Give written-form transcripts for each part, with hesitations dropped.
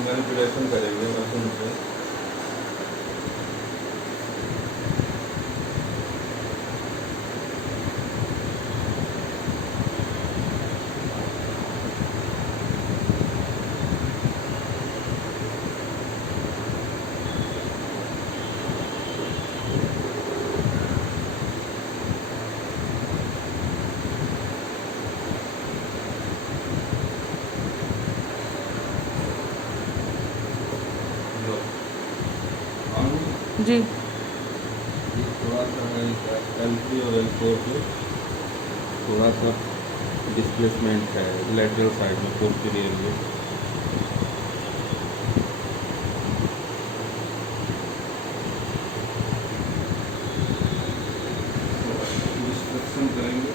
Manipulation करेंगे machine से। जी थोड़ा सा L3 और L4 पे थोड़ा सा डिस्प्लेसमेंट है लेटरल साइड में पोस्टीरियर में। डिस्ट्रक्शन करेंगे।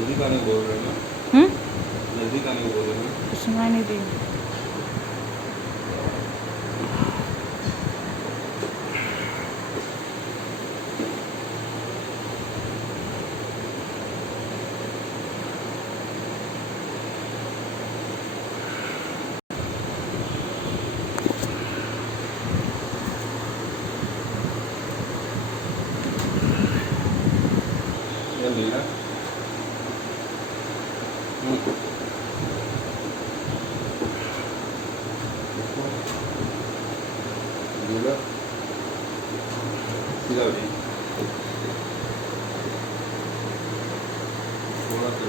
नजदीक आने को बोल रहे हैं ना, नजदीक आने को बोल रहे हैं ना। सुनाई नहीं दी। लीला लीला सीधा भी थोड़ा सा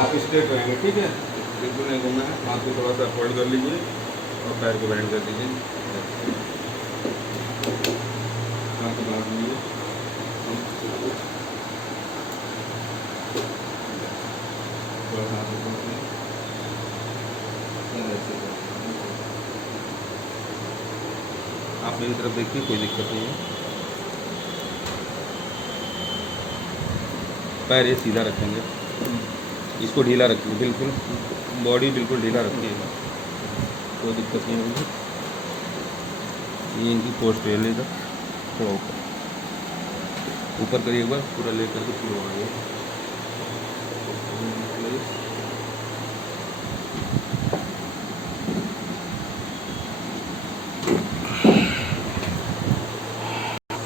आप स्ट्रेट रहेंगे, ठीक है, बिल्कुल नहीं घूमना है। हाथ को थोड़ा सा फोल्ड कर लीजिए और पैर को बैंड कर दीजिए। हाथ को बांध लीजिए। थोड़ा सा हाथ को बांध लीजिए। आप मेरी तरफ देखिए, कोई दिक्कत नहीं है। पैर ये सीधा रखेंगे, इसको ढीला रखिए, बिल्कुल बॉडी बिल्कुल ढीला रखिएगा, कोई दिक्कत नहीं होगी। ये इनकी पोस्टीरियर लेकर थोड़ा ऊपर करिए, एक बार पूरा लेकर के फिर आइए।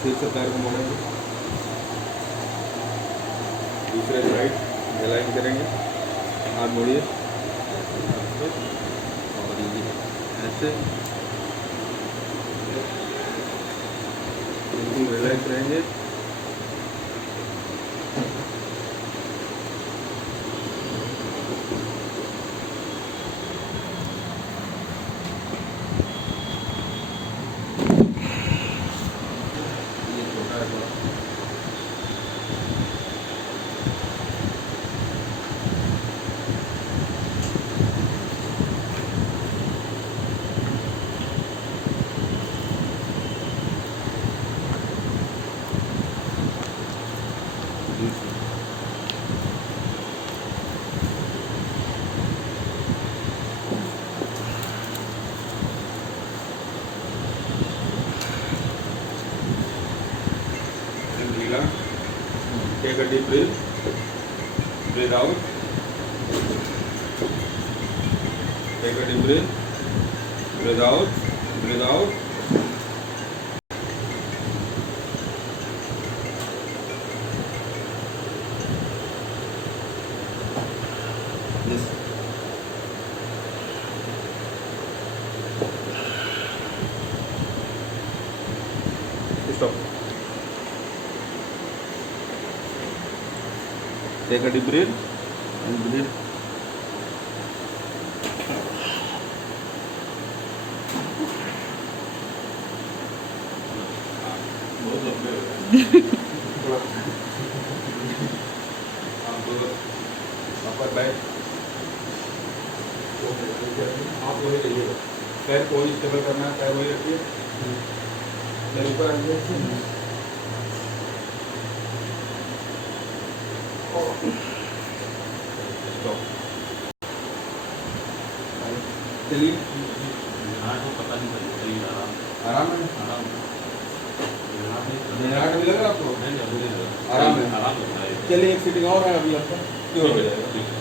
फिर से पैर को मोड़ेंगे, दूसरे साइड अलाइन करेंगे, हाथ मोड़िए और ये ऐसे बिल्कुल रिलैक्स रहेंगे। ये छोटा है थोड़ा। Take a deep breath. Breathe out. Take a deep breath. Breathe out. Breathe out. Yes. Stop. Take a deep breath and breathe. थोड़ा आप दोनों ऊपर बैठ, आप वही रहिएगा, पैर को ही स्टेबल करना है, पैर वही रखिए, पैर ऊपर रखिए। स्टॉप, चलिए पता नहीं चलिए आराम है, घबराहट भी लग रहा है आपको? आराम है, आराम है। चलिए एक सीटिंग और है अभी आपका, क्यों हो जाएगा।